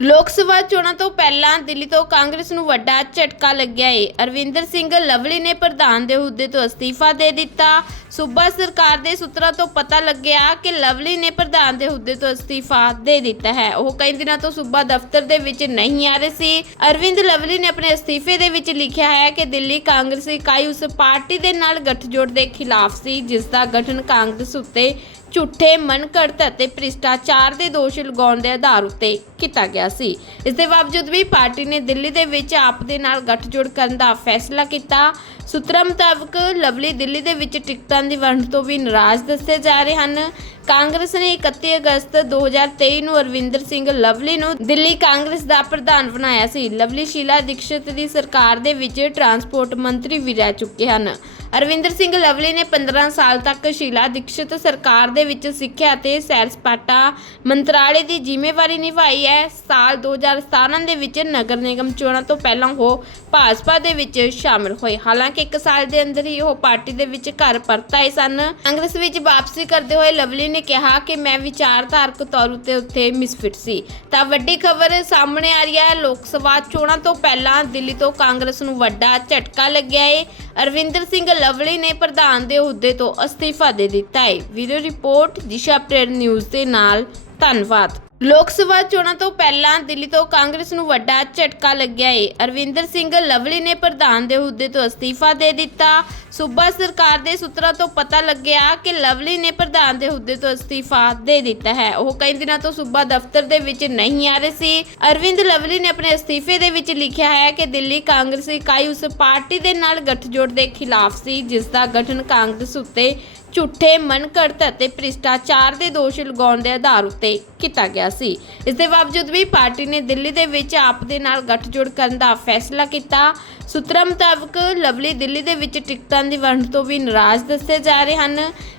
ਲੋਕ ਸਭਾ ਚੋਣਾਂ ਤੋਂ ਪਹਿਲਾਂ ਦਿੱਲੀ ਤੋਂ ਕਾਂਗਰਸ ਨੂੰ ਵੱਡਾ ਝਟਕਾ ਲੱਗਿਆ ਏ। ਅਰਵਿੰਦਰ ਸਿੰਘ ਲਵਲੀ ਨੇ ਪ੍ਰਧਾਨ ਦੇ ਹੁੱਦੇ ਤੋਂ ਅਸਤੀਫਾ ਦੇ ਦਿੱਤਾ। ਸੂਬਾ ਸਰਕਾਰ ਦੇ ਸੂਤਰਾਂ ਤੋਂ ਪਤਾ ਲੱਗਿਆ ਕਿ ਲਵਲੀ ਨੇ ਪ੍ਰਧਾਨ ਦੇ ਅਹੁਦੇ ਤੋਂ ਅਸਤੀਫਾ ਦੇ ਦਿੱਤਾ ਹੈ। ਉਹ ਕਈ ਦਿਨਾਂ ਤੋਂ ਸੂਬਾ ਦਫ਼ਤਰ ਦੇ ਵਿੱਚ ਨਹੀਂ ਆ ਰਹੇ ਸੀ। ਅਰਵਿੰਦ ਲਵਲੀ ਨੇ ਆਪਣੇ ਅਸਤੀਫੇ ਦੇ ਵਿੱਚ ਲਿਖਿਆ ਹੈ ਕਿ ਦਿੱਲੀ ਕਾਂਗਰਸ ਇਕਾਈ ਉਸ ਪਾਰਟੀ ਦੇ ਨਾਲ ਗੱਠਜੋੜ ਦੇ ਖਿਲਾਫ ਸੀ, ਜਿਸ ਦਾ ਗਠਨ ਕਾਂਗਰਸ ਉੱਤੇ ਝੂਠੇ ਮਨਕੜਤ ਅਤੇ ਭ੍ਰਿਸ਼ਟਾਚਾਰ ਦੇ ਦੋਸ਼ ਲਗਾਉਣ ਦੇ ਆਧਾਰ ਉੱਤੇ ਕੀਤਾ ਗਿਆ ਸੀ। ਇਸ ਦੇ ਬਾਵਜੂਦ ਵੀ ਪਾਰਟੀ ਨੇ ਦਿੱਲੀ ਦੇ ਵਿੱਚ ਆਪ ਦੇ ਨਾਲ ਗੱਠਜੋੜ ਕਰਨ ਦਾ ਫੈਸਲਾ ਕੀਤਾ। ਸੂਤਰਾਂ ਮੁਤਾਬਕ, ਲਵਲੀ ਦਿੱਲੀ ਦੇ ਵਿੱਚ ਟਿਕਟਾਂ ਦੀ ਵੰਡ ਤੋਂ ਵੀ ਨਾਰਾਜ਼ ਦੱਸੇ ਜਾ ਰਹੇ ਹਨ। ਕਾਂਗਰਸ ਨੇ 31 ਅਗਸਤ 2023 ਨੂੰ ਅਰਵਿੰਦਰ ਸਿੰਘ ਲਵਲੀ ਨੂੰ ਦਿੱਲੀ ਕਾਂਗਰਸ ਦਾ ਪ੍ਰਧਾਨ ਬਣਾਇਆ ਸੀ। ਲਵਲੀ ਸ਼ੀਲਾ ਦੀਕਸ਼ਿਤ ਦੀ ਸਰਕਾਰ ਦੇ ਵਿੱਚ ਟਰਾਂਸਪੋਰਟ ਮੰਤਰੀ ਵੀ ਰਹਿ ਚੁੱਕੇ ਹਨ। ਅਰਵਿੰਦਰ ਸਿੰਘ ਲਵਲੀ ਨੇ 15 ਸਾਲ ਤੱਕ ਸ਼ੀਲਾ ਦੀਕਸ਼ਿਤ ਸਰਕਾਰ ਦੇ ਵਿੱਚ ਸਿੱਖਿਆ ਅਤੇ ਸੈਰ ਸਪਾਟਾ ਮੰਤਰਾਲੇ ਦੀ ਜ਼ਿੰਮੇਵਾਰੀ ਨਿਭਾਈ ਹੈ। ਸਾਲ 2017 ਦੇ ਵਿੱਚ ਨਗਰ ਨਿਗਮ ਚੋਣਾਂ ਤੋਂ ਪਹਿਲਾਂ ਉਹ ਭਾਜਪਾ ਦੇ ਵਿੱਚ ਸ਼ਾਮਿਲ ਹੋਏ। ਹਾਲਾਂਕਿ ਇੱਕ ਸਾਲ ਦੇ ਅੰਦਰ ਹੀ ਉਹ ਪਾਰਟੀ ਦੇ ਵਿੱਚ ਘਰ ਪਰਤ ਆਏ ਸਨ। ਕਾਂਗਰਸ ਵਿੱਚ ਵਾਪਸੀ ਕਰਦੇ ਹੋਏ ਲਵਲੀ ਨੇ ਕਿਹਾ ਕਿ ਮੈਂ ਵਿਚਾਰਧਾਰਕ ਤੌਰ ਉੱਤੇ ਉੱਥੇ ਮਿਸਫਿਟ ਸੀ। ਤਾਂ ਵੱਡੀ ਖਬਰ ਸਾਹਮਣੇ ਆ ਰਹੀ ਹੈ। ਲੋਕ ਸਭਾ ਚੋਣਾਂ ਤੋਂ ਪਹਿਲਾਂ ਦਿੱਲੀ ਤੋਂ ਕਾਂਗਰਸ ਨੂੰ ਵੱਡਾ ਝਟਕਾ ਲੱਗਿਆ ਏ। ਅਰਵਿੰਦਰ ਸਿੰਘ ਲਵਲੀ ਨੇ ਪ੍ਰਧਾਨ ਦੇ ਅਹੁਦੇ ਤੋਂ ਅਸਤੀਫਾ ਦੇ ਦਿੱਤਾ ਹੈ। Video report, Disha update news ਦੇ ਨਾਲ, ਧੰਨਵਾਦ। ਲੋਕ ਸਭਾ ਚੋਣਾਂ ਤੋਂ ਪਹਿਲਾਂ ਦਿੱਲੀ ਤੋਂ ਕਾਂਗਰਸ ਨੂੰ ਵੱਡਾ ਝਟਕਾ ਲੱਗਿਆ ਏ। ਅਰਵਿੰਦਰ ਸਿੰਘ ਲਵਲੀ ਨੇ ਪ੍ਰਧਾਨ ਦੇ ਅਹੁਦੇ ਤੋਂ ਅਸਤੀਫਾ ਦੇ ਦਿੱਤਾ। ਸੂਬਾ ਸਰਕਾਰ ਦੇ ਸੂਤਰਾਂ ਤੋਂ ਪਤਾ ਲੱਗਿਆ ਕਿ ਲਵਲੀ ਨੇ ਪ੍ਰਧਾਨ ਦੇ ਅਹੁਦੇ ਤੋਂ ਅਸਤੀਫਾ ਦੇ ਦਿੱਤਾ ਹੈ। ਉਹ ਕਈ ਦਿਨਾਂ ਤੋਂ ਸੂਬਾ ਦਫ਼ਤਰ ਦੇ ਵਿੱਚ ਨਹੀਂ ਆ ਰਹੇ ਸੀ। ਅਰਵਿੰਦ ਲਵਲੀ ਨੇ ਆਪਣੇ ਅਸਤੀਫੇ ਦੇ ਵਿੱਚ ਲਿਖਿਆ ਹੈ ਕਿ ਦਿੱਲੀ ਕਾਂਗਰਸ ਇਕਾਈ ਉਸ ਪਾਰਟੀ ਦੇ ਨਾਲ ਗਠਜੋੜ ਦੇ ਖਿਲਾਫ ਸੀ, ਜਿਸ ਦਾ ਗਠਨ ਕਾਂਗਰਸ ਉੱਤੇ ਝੂਠੇ ਮਨਕੜਤ ਅਤੇ ਭ੍ਰਿਸ਼ਟਾਚਾਰ ਦੇ ਦੋਸ਼ ਲਗਾਉਣ ਦੇ ਆਧਾਰ ਉੱਤੇ ਕੀਤਾ ਗਿਆ ਸੀ। ਇਸ ਦੇ ਬਾਵਜੂਦ ਵੀ ਪਾਰਟੀ ਨੇ ਦਿੱਲੀ ਦੇ ਵਿੱਚ ਆਪ ਦੇ ਨਾਲ ਗੱਠਜੋੜ ਕਰਨ ਦਾ ਫੈਸਲਾ ਕੀਤਾ ਸੂਤਰਾਂ ਮੁਤਾਬਕ ਲਵਲੀ ਦਿੱਲੀ ਦੇ ਵਿੱਚ ਟਿਕਟਾਂ ਦੀ ਵੰਡ ਤੋਂ ਵੀ ਨਾਰਾਜ਼ ਦੱਸੇ ਜਾ ਰਹੇ ਹਨ।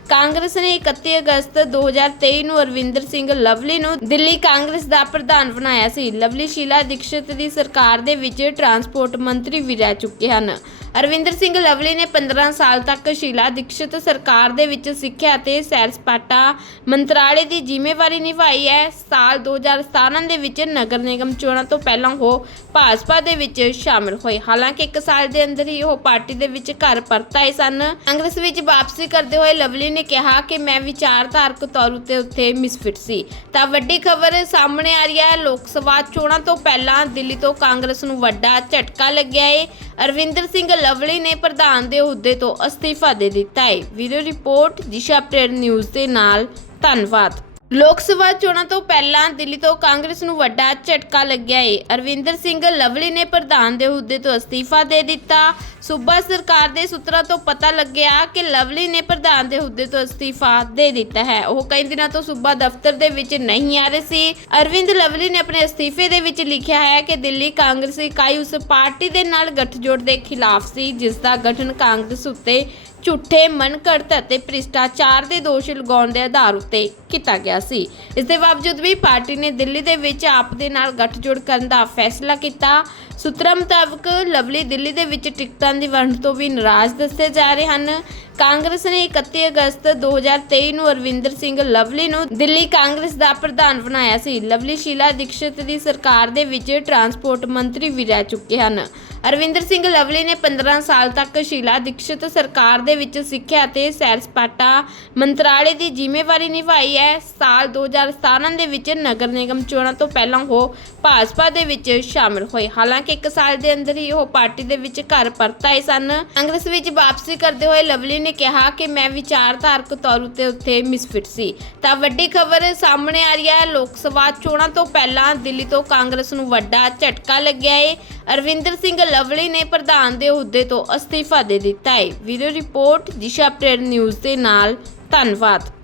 ਕਾਂਗਰਸ ਨੇ 31 ਅਗਸਤ 2023 ਨੂੰ ਅਰਵਿੰਦਰ ਸਿੰਘ ਲਵਲੀ ਨੂੰ ਦਿੱਲੀ ਕਾਂਗਰਸ ਦਾ ਪ੍ਰਧਾਨ ਬਣਾਇਆ ਸੀ। ਲਵਲੀ ਸ਼ੀਲਾ ਦੀਕਸ਼ਿਤ ਦੀ ਸਰਕਾਰ ਦੇ ਵਿੱਚ ਟਰਾਂਸਪੋਰਟ ਮੰਤਰੀ ਵੀ ਰਹਿ ਚੁੱਕੇ ਹਨ। ਅਰਵਿੰਦਰ ਸਿੰਘ ਲਵਲੀ ਨੇ 15 ਸਾਲ ਤੱਕ ਸ਼ੀਲਾ ਦੀਕਸ਼ਿਤ ਸਰਕਾਰ ਦੇ ਵਿੱਚ ਸਿੱਖਿਆ ਅਤੇ ਸੈਰ ਸਪਾਟਾ ਮੰਤਰਾਲੇ ਦੀ ਜ਼ਿੰਮੇਵਾਰੀ ਨਿਭਾਈ ਹੈ। ਸਾਲ 2017 ਦੇ ਵਿੱਚ ਨਗਰ ਨਿਗਮ ਚੋਣਾਂ ਤੋਂ ਪਹਿਲਾਂ ਉਹ ਭਾਜਪਾ ਦੇ ਵਿੱਚ ਸ਼ਾਮਿਲ ਹੋਏ। ਹਾਲਾਂਕਿ ਇੱਕ ਸਾਲ ਦੇ ਅੰਦਰ ਹੀ ਉਹ ਪਾਰਟੀ ਦੇ ਵਿੱਚ ਘਰ ਪਰਤ ਆਏ ਸਨ। ਕਾਂਗਰਸ ਵਿੱਚ ਵਾਪਸੀ ਕਰਦੇ ਹੋਏ ਲਵਲੀ ਨੇ ਕਿਹਾ ਕਿ ਮੈਂ ਵਿਚਾਰਧਾਰਕ ਤੌਰ ਉੱਤੇ ਉੱਥੇ ਮਿਸਫਿਟ ਸੀ। ਤਾਂ ਵੱਡੀ ਖਬਰ ਸਾਹਮਣੇ ਆ ਰਹੀ ਹੈ, ਲੋਕ ਸਭਾ ਚੋਣਾਂ ਤੋਂ ਪਹਿਲਾਂ ਦਿੱਲੀ ਤੋਂ ਕਾਂਗਰਸ ਨੂੰ ਵੱਡਾ ਝਟਕਾ ਲੱਗਿਆ ਏ। ਅਰਵਿੰਦਰ ਸਿੰਘ ਲਵਲੀ ਨੇ ਪ੍ਰਧਾਨ ਦੇ ਅਹੁਦੇ ਤੋਂ ਅਸਤੀਫਾ ਦੇ ਦਿੱਤਾ ਏ। ਵੀਡੀਓ ਰਿਪੋਰਟ, ਦਿਸ਼ਾ ਪ੍ਰੇਰ ਨਿਊਜ਼ ਦੇ ਨਾਲ, ਧੰਨਵਾਦ। ਲੋਕ ਸਭਾ ਚੋਣਾਂ ਤੋਂ ਪਹਿਲਾਂ ਦਿੱਲੀ ਤੋਂ ਕਾਂਗਰਸ ਨੂੰ ਵੱਡਾ ਝਟਕਾ ਲੱਗਿਆ ਏ। ਅਰਵਿੰਦਰ ਸਿੰਘ ਲਵਲੀ ਨੇ ਪ੍ਰਧਾਨ ਦੇ ਅਹੁਦੇ ਤੋਂ ਅਸਤੀਫਾ ਦੇ ਦਿੱਤਾ। ਸੂਬਾ ਸਰਕਾਰ ਦੇ ਸੂਤਰਾਂ ਤੋਂ ਪਤਾ ਲੱਗਿਆ ਕਿ ਲਵਲੀ ਨੇ ਪ੍ਰਧਾਨ ਦੇ ਅਹੁਦੇ ਤੋਂ ਅਸਤੀਫਾ ਦੇ ਦਿੱਤਾ ਹੈ। ਉਹ ਕਈ ਦਿਨਾਂ ਤੋਂ ਸੂਬਾ ਦਫ਼ਤਰ ਦੇ ਵਿੱਚ ਨਹੀਂ ਆ ਰਹੇ ਸੀ। ਅਰਵਿੰਦ ਲਵਲੀ ਨੇ ਆਪਣੇ ਅਸਤੀਫੇ ਦੇ ਵਿੱਚ ਲਿਖਿਆ ਹੈ ਕਿ ਦਿੱਲੀ ਕਾਂਗਰਸ ਇਕਾਈ ਉਸ ਪਾਰਟੀ ਦੇ ਨਾਲ ਗੱਠਜੋੜ ਦੇ ਖਿਲਾਫ ਸੀ, ਜਿਸ ਦਾ ਗਠਨ ਕਾਂਗਰਸ ਉੱਤੇ ਝੂਠੇ ਮਨਕੜਤ ਅਤੇ ਭ੍ਰਿਸ਼ਟਾਚਾਰ ਦੇ ਦੋਸ਼ ਲਗਾਉਣ ਦੇ ਆਧਾਰ ਉੱਤੇ ਕੀਤਾ ਗਿਆ ਸੀ। ਇਸ ਦੇ ਬਾਵਜੂਦ ਵੀ ਪਾਰਟੀ ਨੇ ਦਿੱਲੀ ਦੇ ਵਿੱਚ ਆਪ ਦੇ ਨਾਲ ਗੱਠਜੋੜ ਕਰਨ ਦਾ ਫੈਸਲਾ ਕੀਤਾ। ਸੂਤਰਾਂ ਮੁਤਾਬਕ, ਲਵਲੀ ਦਿੱਲੀ ਦੇ ਵਿੱਚ ਟਿਕਟਾਂ ਦੀ ਵੰਡ ਤੋਂ ਵੀ ਨਾਰਾਜ਼ ਦੱਸੇ ਜਾ ਰਹੇ ਹਨ। ਕਾਂਗਰਸ ਨੇ 31 ਅਗਸਤ 2023 ਨੂੰ ਅਰਵਿੰਦਰ ਸਿੰਘ ਲਵਲੀ ਨੂੰ ਦਿੱਲੀ ਕਾਂਗਰਸ ਦਾ ਪ੍ਰਧਾਨ ਬਣਾਇਆ ਸੀ। ਲਵਲੀ ਸ਼ੀਲਾ ਦੀਕਸ਼ਿਤ ਦੀ ਸਰਕਾਰ ਦੇ ਵਿੱਚ ਟਰਾਂਸਪੋਰਟ ਮੰਤਰੀ ਵੀ ਰਹਿ ਚੁੱਕੇ ਹਨ। ਅਰਵਿੰਦਰ ਸਿੰਘ ਲਵਲੀ ਨੇ 15 ਸਾਲ ਤੱਕ ਸ਼ੀਲਾ ਦੀਕਸ਼ਿਤ ਸਰਕਾਰ ਦੇ ਵਿੱਚ ਸਿੱਖਿਆ ਅਤੇ ਸੈਰ ਸਪਾਟਾ ਮੰਤਰਾਲੇ ਦੀ ਜ਼ਿੰਮੇਵਾਰੀ ਨਿਭਾਈ ਹੈ। ਸਾਲ 2017 ਦੇ ਵਿੱਚ ਨਗਰ ਨਿਗਮ ਚੋਣਾਂ ਤੋਂ ਪਹਿਲਾਂ ਉਹ ਭਾਜਪਾ ਦੇ ਵਿੱਚ ਸ਼ਾਮਿਲ ਹੋਏ। ਹਾਲਾਂਕਿ ਇੱਕ ਸਾਲ ਦੇ ਅੰਦਰ ਹੀ ਉਹ ਪਾਰਟੀ ਦੇ ਵਿੱਚ ਘਰ ਪਰਤ ਆਏ ਸਨ। ਕਾਂਗਰਸ ਵਿੱਚ ਵਾਪਸੀ ਕਰਦੇ ਹੋਏ ਲਵਲੀ ਨੇ ਕਿਹਾ ਕਿ ਮੈਂ ਵਿਚਾਰਧਾਰਕ ਤੌਰ ਉੱਤੇ ਉੱਥੇ ਮਿਸਫਿਟ ਸੀ। ਤਾਂ ਵੱਡੀ ਖਬਰ ਸਾਹਮਣੇ ਆ ਰਹੀ ਹੈ, ਲੋਕ ਸਭਾ ਚੋਣਾਂ ਤੋਂ ਪਹਿਲਾਂ ਦਿੱਲੀ ਤੋਂ ਕਾਂਗਰਸ ਨੂੰ ਵੱਡਾ ਝਟਕਾ ਲੱਗਿਆ ਏ। ਅਰਵਿੰਦਰ ਸਿੰਘ ਲਵਲੀ ਨੇ ਪ੍ਰਧਾਨ ਦੇ ਅਹੁਦੇ ਤੋਂ ਅਸਤੀਫਾ ਦੇ ਦਿੱਤਾ ਏ। Video report, Disha update news ਦੇ ਨਾਲ, ਧੰਨਵਾਦ।